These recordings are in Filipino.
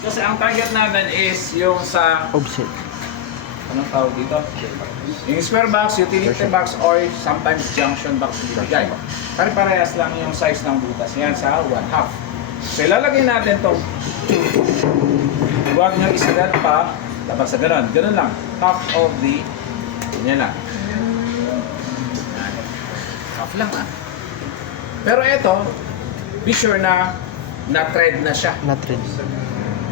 Kasi ang target namin is yung sa, Offset. anong tawag dito? Yung square box, utility box, or sometimes junction box bibigay. Pare-parehas lang yung size ng butas yan sa 1/2. So ilalagay natin itong, huwag nyo isagat pa, dapat sa ganun. Ganun lang. Half of the, yan lang. Half lang ah. Pero ito, be sure na na-thread na siya. Na-thread.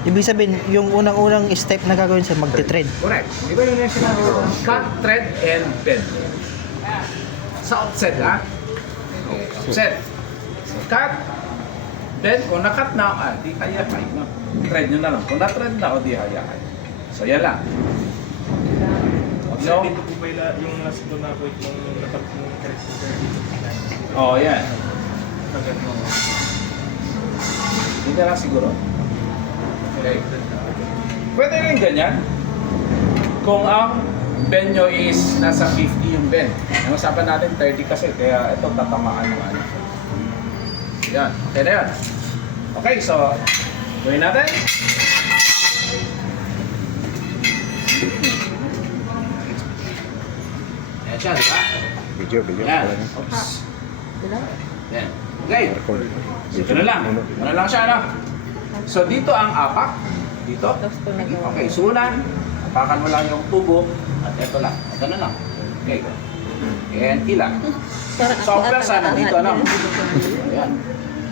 Ibig sabihin, yung unang-unang step na gagawin sa magte-thread. Correct. Di ba yun yung sinabi ko? Cut, thread, and bend. Sa offset, ha? Offset. Cut, bend, kung na-cut na, di kaya kayo. No? Thread nyo na lang. Kung na-thread na, o di kaya kayo. So, yan lang. So, dito po ba yung last ko na po itong natapos ng Oh, yan. Tagal mo. Hindi na lang siguro. Okay. Pwede rin ganyan. Kung ang bend nyo is nasa 50 yung bend. Ang usapan natin 30 kasi, kaya ito tatamaan ng ano. Yan. Okay na yan. Okay, so gawin natin. Ayan siya, di ba? Video. Yan. Oops. Yan. Okay. Ito na lang. Ano lang siya, ano? So, dito ang apak. Dito. Okay, sunan. Apakan mo lang yung tubo. At ito lang. Ito na lang. Okay. And ilan. So, ang pwersa nandito, ano? Ayan.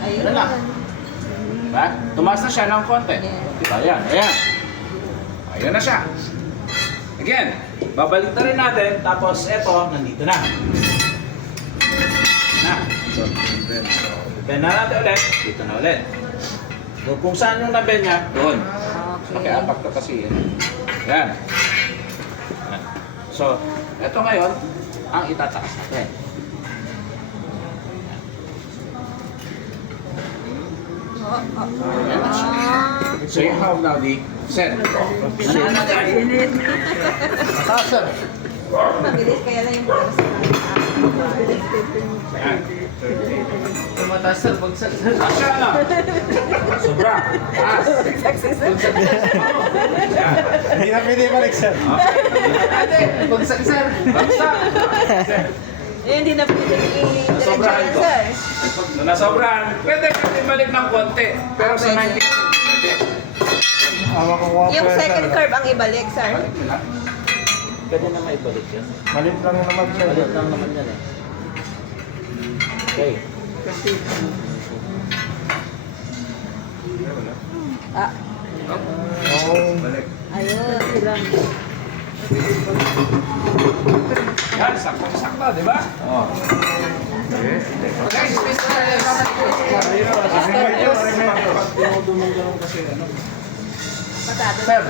Ito na lang. Diba? Tumaas na siya ng konti. Diba? Ayan. Ayan. Ayan na siya. Again, babalik na rin natin. Tapos, ito, nandito na. Na. Bend na natin ulit. Dito na ulit. So, kung saan yung na-bend niya, doon. Makiapak ka kasi. Yan. Yan. So, ito ngayon, ang itataas natin. Yan na siya. So, you have now the set. Ano natin? Mataas, sir. Mabilis kaya lang yung para sa Yan. Mataas sir, bagsak sir. Asya na. Sobra. Taas. Yan. Hindi na pwede balik, sir. Ate, bagsak sir. Bagsak. Eh, hindi na pwede i-diretso Sobrahan yan, ko. sir. Nung nasobrahan, pwede natin balik ng konti. Pero sa 90, pwede. Yung second curve ang ibalik, sir. Balik nila. Pwede na maibalik yan. Malit lang naman, sir. Malit lang naman yan eh. Okay. Ah, Balik. ayun. Yan, sakto-sakto, di ba? Oo. Okay. Okay, space na tayo.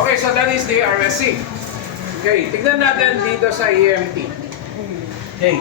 Okay, so that is the RSC. Okay, tignan natin dito sa EMT. Okay.